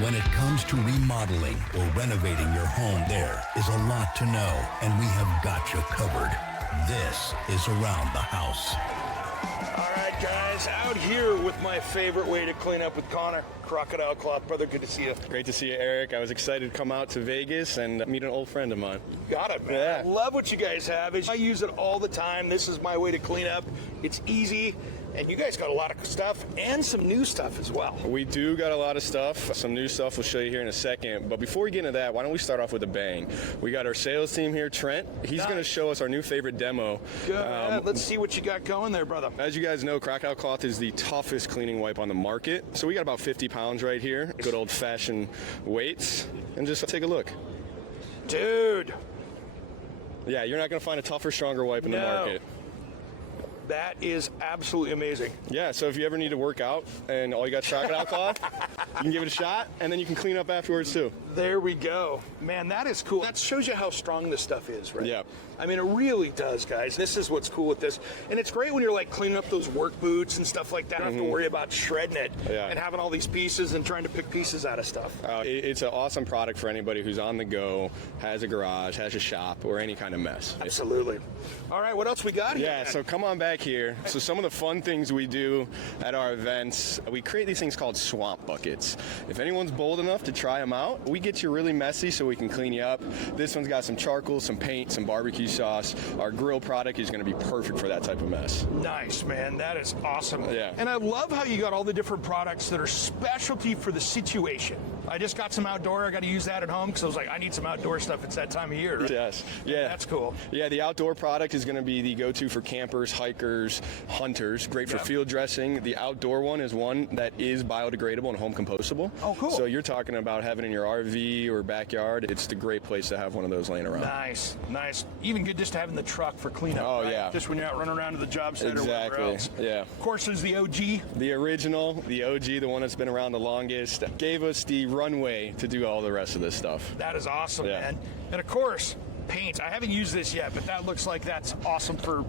When it comes to remodeling or renovating your home, there is a lot to know, and we have got you covered. This is Around the House. All right, guys, out here with my favorite way to clean up with Connor, Crocodile Cloth. Brother, good to see you. Great to see you, Eric. I was excited to come out to Vegas and meet an old friend of mine. Got it, man. Yeah. I love what you guys have. I use it all the time. This is my way to clean up. It's easy. And you guys got a lot of stuff and some new stuff as well. We do got a lot of stuff. Some new stuff we'll show you here in a second. But before we get into that, why don't we start off with a bang? We got our sales team here, Trent. He's going to show us our new favorite demo. Good. Let's see what you got going there, brother. As you guys know, Crocodile Cloth is the toughest cleaning wipe on the market. So we got about 50 pounds right here. Good old-fashioned weights. And just take a look. Dude. Yeah, you're not going to find a tougher, stronger wipe in the market. That is absolutely amazing. Yeah, so if you ever need to work out and all you got Crocodile Cloth, you can give it a shot, and then you can clean up afterwards too. There we go. Man, that is cool. That shows you how strong this stuff is, right? Yeah. I mean, it really does, guys. This is what's cool with this. And it's great when you're like cleaning up those work boots and stuff like that. You don't have to worry about shredding it and having all these pieces and trying to pick pieces out of stuff. It's an awesome product for anybody who's on the go, has a garage, has a shop, or any kind of mess. Absolutely. All right, what else we got here? Yeah, so come on back here. So some of the fun things we do at our events, we create these things called swamp buckets. If anyone's bold enough to try them out, we get you really messy so we can clean you up. This one's got some charcoal, some paint, some barbecue sauce. Our grill product is going to be perfect for that type of mess. Nice, man. That is awesome. Yeah. And I love how you got all the different products that are specialty for the situation. I just got some outdoor. I got to use that at home because I was like, I need some outdoor stuff. It's that time of year, right? Yes. Yeah. That's cool. Yeah, the outdoor product is going to be the go-to for campers, hikers, hunters. Great for field dressing. The outdoor one is one that is biodegradable and home compostable. Oh, cool. So you're talking about having it in your RV or backyard. It's the great place to have one of those laying around. Nice, nice. Even good just to have in the truck for cleanup. Oh, right? yeah. Just when you're out running around to the job site or whatever else. Yeah. Of course, there's the OG. The original, the OG, the one that's been around the longest, gave us the runway to do all the rest of this stuff. That is awesome, man. And of course, paint. I haven't used this yet, but that looks like that's awesome for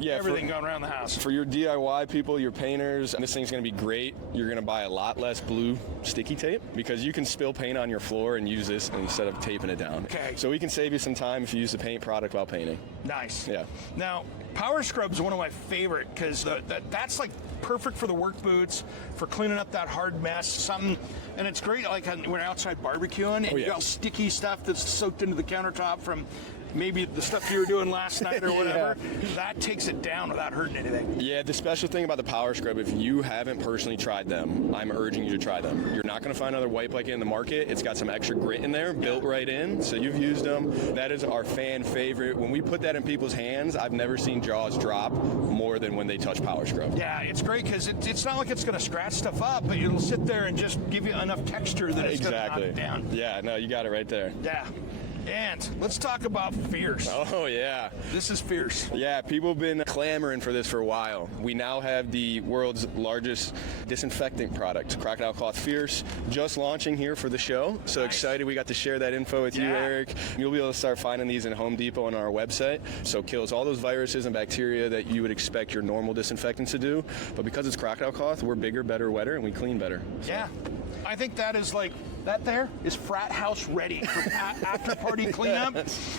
everything going around the house. For your DIY people, your painters, this thing's going to be great. You're going to buy a lot less blue sticky tape because you can spill paint on your floor and use this instead of taping it down. Okay. So we can save you some time if you use the paint product while painting. Nice. Yeah. Now, Power Scrub's one of my favorite because that's like perfect for the work boots, for cleaning up that hard mess, something. And it's great like when you're outside barbecuing and you got sticky stuff that's soaked into the countertop from maybe the stuff you were doing last night or whatever. That takes it down without hurting anything. Yeah, the special thing about the Power Scrub, if you haven't personally tried them, I'm urging you to try them. You're not going to find another wipe like it in the market. It's got some extra grit in there, built right in, so you've used them. That is our fan favorite. When we put that in people's hands, I've never seen jaws drop more than when they touch Power Scrub. Yeah, it's great because it's not like it's going to scratch stuff up, but it'll sit there and just give you enough texture that it's going to knock it down. Yeah, no, you got it right there. Yeah. And let's talk about Fierce. Oh, yeah. This is Fierce. Yeah, people have been clamoring for this for a while. We now have the world's largest disinfectant product, Crocodile Cloth Fierce, just launching here for the show. So excited we got to share that info with you, Eric. You'll be able to start finding these in Home Depot on our website. So kills all those viruses and bacteria that you would expect your normal disinfectants to do. But because it's Crocodile Cloth, we're bigger, better, wetter, and we clean better. So. Yeah. I think that is like, that there is frat house ready for after party cleanup.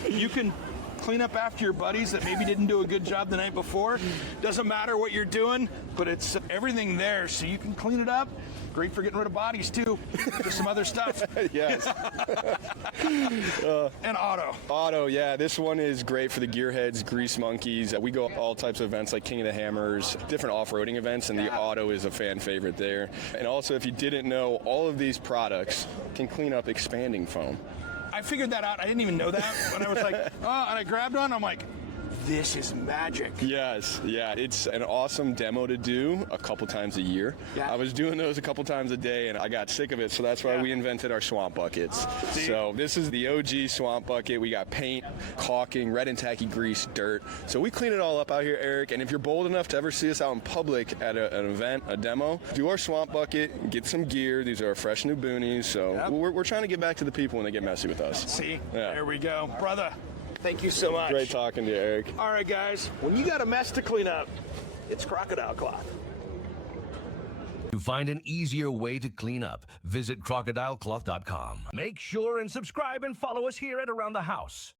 You can clean up after your buddies that maybe didn't do a good job the night before. Doesn't matter what you're doing, but it's everything there so you can clean it up. Great for getting rid of bodies too. Just some other stuff. Yes. And Auto. Auto, yeah. This one is great for the gearheads, grease monkeys. We go all types of events like King of the Hammers, different off-roading events, and the Auto is a fan favorite there. And also, if you didn't know, all of these products can clean up expanding foam. I figured that out. I didn't even know that. When I was like, oh, and I grabbed one, I'm like, this is magic. Yes, yeah. It's an awesome demo to do a couple times a year. Yeah. I was doing those a couple times a day, and I got sick of it, so that's why we invented our swamp buckets. So this is the OG swamp bucket. We got paint, caulking, red and tacky grease, dirt. So we clean it all up out here, Eric, and if you're bold enough to ever see us out in public at an event, a demo, do our swamp bucket, get some gear. These are our fresh new boonies, so we're trying to get back to the people when they get messy with us. See, there we go. Brother, thank you so much. Great talking to you, Eric. All right, guys, when you got a mess to clean up, it's Crocodile Cloth. find an easier way to clean up, visit crocodilecloth.com. Make sure and subscribe and follow us here at Around the House.